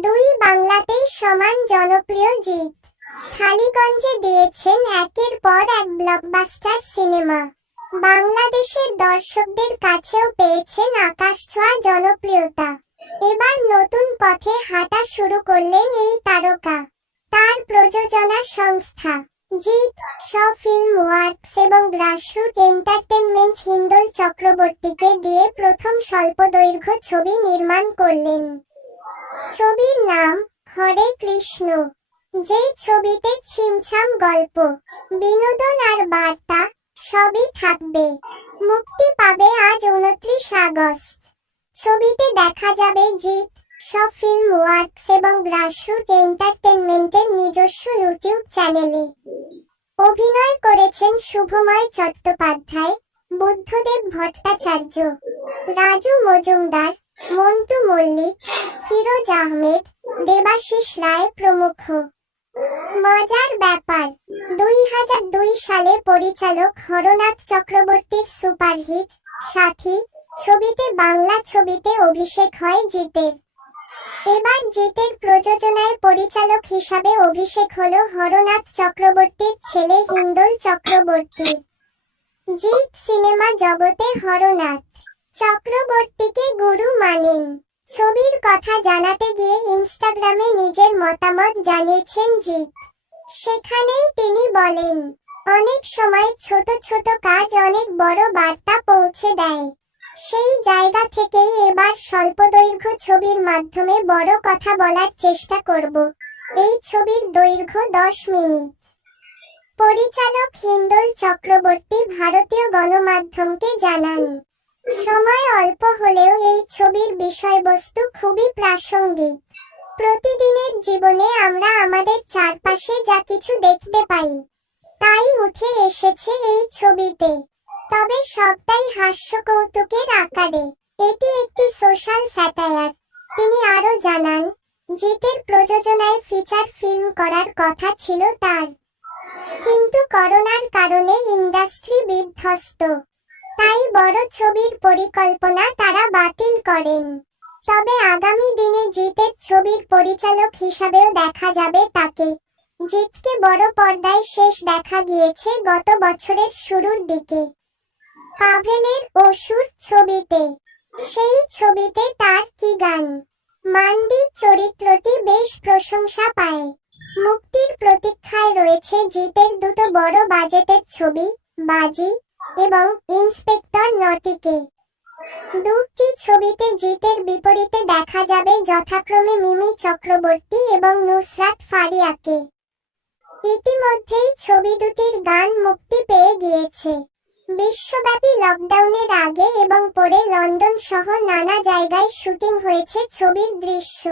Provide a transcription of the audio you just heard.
দুই বাংলাতেই সমান জনপ্রিয় জিৎ খালিগঞ্জে দিয়েছেন একের পর এক ব্লকবাস্টার সিনেমা বাংলাদেশের দর্শকদের কাছেও পেয়েছেন আকাশছোঁয়া জনপ্রিয়তা। এবার নতুন পথে হাঁটা শুরু করলেন এই তারকা। তার প্রযোজনা সংস্থা জিৎ শ ফিল্ম ওয়ার্কস এবং গ্রাসরুট এন্টারটেনমেন্ট হিন্দল চক্রবর্তীকে দিয়ে প্রথম স্বল্পদৈর্ঘ্য ছবি নির্মাণ করলেন। ছবির নাম হরে কৃষ্ণ। যে ছবিতে ছিমছাম গল্প, বিনোদন আর বার্তা সবই থাকবে। মুক্তি পাবে আজ উনত্রিশ আগস্ট। ছবিতে দেখা যাবে জিৎ, সব ফিল্ম ওয়ার্কস এবং গ্রাসরুট এন্টারটেনমেন্টের নিজস্ব ইউটিউব চ্যানেলে। অভিনয় করেছেন শুভময় চট্টোপাধ্যায়, বুদ্ধদেব ভট্টাচার্য, রাজু মজুমদার মন্টু মল্লিক, ফিরোজ আহমেদ, দেবাশিস রায় প্রমুখ। মজার ব্যাপার, দুই হাজার দুই সালে পরিচালক হরনাথ চক্রবর্তীর সুপারহিট সাথী ছবিতে বাংলা ছবিতে অভিষেক হয় জিতের। এবার জিতের প্রযোজনায় পরিচালক হিসাবে অভিষেক হলো হরনাথ চক্রবর্তীর ছেলে হিন্দল চক্রবর্তী। জিৎ সিনেমা জগতে হরনাথ। চক্রবর্তীকে গুরু মানেন। ছবির কথা জানাতে গিয়ে ইনস্টাগ্রামে নিজের মতামত জানিয়েছেন জিৎ। সেখানেই তিনি বলেন, অনেক সময় ছোট ছোট কাজ অনেক বড় বার্তা পৌঁছে দেয়। সেই জায়গা থেকেই এবার স্বল্পদৈর্ঘ্য ছবির মাধ্যমে বড় কথা বলার চেষ্টা করব। এই ছবির দৈর্ঘ্য দশ মিনিট। পরিচালক হিন্দল চক্রবর্তী ভারতীয় গণমাধ্যমকে জানান সময় অল্প হলেও এই ছবির বিষয়বস্তু খুবই প্রাসঙ্গিক। প্রতিদিনের জীবনে আমরা আমাদের চারপাশে যা কিছু দেখতে পাই, তাই উঠে এসেছে এই ছবিতে। তবে সবটাই হাস্য কৌতুকের আকারে। এটি একটি সোশ্যাল স্যাটায়ার। তিনি আরও জানান, জিতের প্রযোজনায় ফিচার ফিল্ম করার কথা ছিল তার। কিন্তু করোনার কারণে ইন্ডাস্ট্রি বিধ্বস্ত। তাই বড় ছবির পরিকল্পনা তারা বাতিল করেন। তবে আগামী দিনে জিতের ছবির পরিচালক হিসাবেও দেখা যাবে তাকে। জিতকে বড় পর্দায় শেষ দেখা গিয়েছে গত বছরের শুরুর দিকে। পাভেলের অসুর ছবিতে। সেই ছবিতে তার কি গান? মান্ডি চরিত্রটি বেশ প্রশংসা পায়। মুক্তির প্রতীক্ষায় রয়েছে জিতের দুটো বড় বাজেটের ছবি, বাজি এবং ইন্সপেক্টর নটিকে। দুটি ছবিতে জিতের বিপরীতে দেখা যাবে যথাক্রমে মিমি চক্রবর্তী এবং নুসরাত ফারিয়াকে। ইতিমধ্যেই ছবি দুটির গান মুক্তি পেয়ে গিয়েছে। বিশ্বব্যাপী লকডাউনের আগে এবং পরে লন্ডন সহ নানা জায়গায় শুটিং হয়েছে ছবির দৃশ্য।